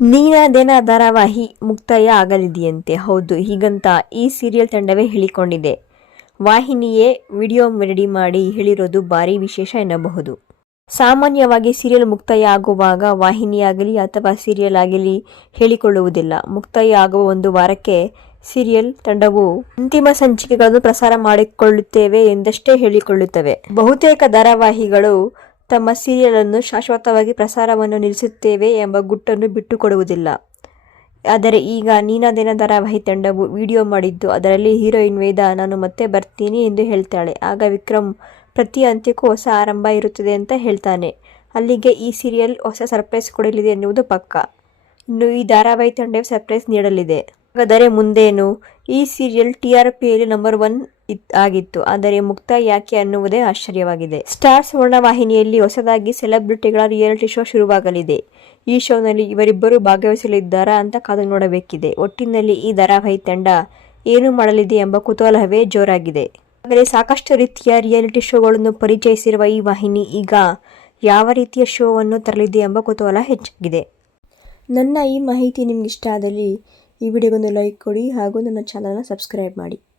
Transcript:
ನೀನಾದೇನ ಧಾರಾವಾಹಿ ಮುಕ್ತಾಯ ಆಗಲಿದೆಯಂತೆ. ಹೌದು, ಹೀಗಂತ ಈ ಸೀರಿಯಲ್ ತಂಡವೇ ಹೇಳಿಕೊಂಡಿದೆ. ವಾಹಿನಿಯೇ ವಿಡಿಯೋ ರೆಡಿ ಮಾಡಿ ಹೇಳಿರೋದು ಭಾರಿ ವಿಶೇಷ ಎನ್ನಬಹುದು. ಸಾಮಾನ್ಯವಾಗಿ ಸೀರಿಯಲ್ ಮುಕ್ತಾಯ ಆಗುವಾಗ ವಾಹಿನಿಯಾಗಲಿ ಅಥವಾ ಸೀರಿಯಲ್ ಆಗಲಿ ಹೇಳಿಕೊಳ್ಳುವುದಿಲ್ಲ. ಮುಕ್ತಾಯ ಆಗುವ ಒಂದು ವಾರಕ್ಕೆ ಸೀರಿಯಲ್ ತಂಡವು ಅಂತಿಮ ಸಂಚಿಕೆಗಳನ್ನು ಪ್ರಸಾರ ಮಾಡಿಕೊಳ್ಳುತ್ತೇವೆ ಎಂದಷ್ಟೇ ಹೇಳಿಕೊಳ್ಳುತ್ತವೆ. ಬಹುತೇಕ ಧಾರಾವಾಹಿಗಳು ತಮ್ಮ ಸೀರಿಯಲ್ ಅನ್ನು ಶಾಶ್ವತವಾಗಿ ಪ್ರಸಾರವನ್ನು ನಿಲ್ಲಿಸುತ್ತೇವೆ ಎಂಬ ಗುಟ್ಟನ್ನು ಬಿಟ್ಟುಕೊಡುವುದಿಲ್ಲ. ಆದರೆ ಈಗ ನೀನಾದೇನ ಧಾರಾವಾಹಿ ತಂಡವು ವಿಡಿಯೋ ಮಾಡಿದ್ದು, ಅದರಲ್ಲಿ ಹೀರೋಯಿನ್ ವೇದ ನಾನು ಮತ್ತೆ ಬರ್ತೀನಿ ಎಂದು ಹೇಳ್ತಾಳೆ. ಆಗ ವಿಕ್ರಮ್, ಪ್ರತಿ ಅಂತ್ಯಕ್ಕೂ ಹೊಸ ಆರಂಭ ಇರುತ್ತದೆ ಅಂತ ಹೇಳ್ತಾನೆ. ಅಲ್ಲಿಗೆ ಈ ಸೀರಿಯಲ್ ಹೊಸ ಸರ್ಪ್ರೈಸ್ ಕೊಡಲಿದೆ ಎನ್ನುವುದು ಪಕ್ಕ. ಇನ್ನು ಈ ಧಾರಾವಾಹಿ ತಂಡವು ಸರ್ಪ್ರೈಸ್ ನೀಡಲಿದೆ. ಹಾಗಾದರೆ ಮುಂದೇನು? ಈ ಸೀರಿಯಲ್ ಟಿ ಆರ್ ಪಿಯಲ್ಲಿ ನಂಬರ್ ಒನ್ ಆಗಿತ್ತು. ಆದರೆ ಮುಕ್ತಾಯ ಯಾಕೆ ಅನ್ನುವುದೇ ಆಶ್ಚರ್ಯವಾಗಿದೆ. ಸ್ಟಾರ್ ಸುವರ್ಣ ವಾಹಿನಿಯಲ್ಲಿ ಹೊಸದಾಗಿ ಸೆಲೆಬ್ರಿಟಿಗಳ ರಿಯಾಲಿಟಿ ಶೋ ಶುರುವಾಗಲಿದೆ. ಈ ಶೋನಲ್ಲಿ ಇವರಿಬ್ಬರು ಭಾಗವಹಿಸಲಿದ್ದಾರಾ ಅಂತ ಕಾದು ನೋಡಬೇಕಿದೆ. ಒಟ್ಟಿನಲ್ಲಿ ಈ ಧಾರಾವಾಹಿ ತಂಡ ಏನು ಮಾಡಲಿದೆ ಎಂಬ ಕುತೂಹಲವೇ ಜೋರಾಗಿದೆ. ಆದರೆ ಸಾಕಷ್ಟು ರೀತಿಯ ರಿಯಾಲಿಟಿ ಶೋಗಳನ್ನು ಪರಿಚಯಿಸಿರುವ ಈ ವಾಹಿನಿ ಈಗ ಯಾವ ರೀತಿಯ ಶೋವನ್ನು ತರಲಿದೆ ಎಂಬ ಕುತೂಹಲ ಹೆಚ್ಚಾಗಿದೆ. ನನ್ನ ಈ ಮಾಹಿತಿ ನಿಮ್ಗೆ ಇಷ್ಟ ಆದಲ್ಲಿ ಈ ವಿಡಿಯೋಗೊಂದು ಲೈಕ್ ಕೊಡಿ ಹಾಗೂ ನನ್ನ ಚಾನಲ್ನ ಸಬ್ಸ್ಕ್ರೈಬ್ ಮಾಡಿ.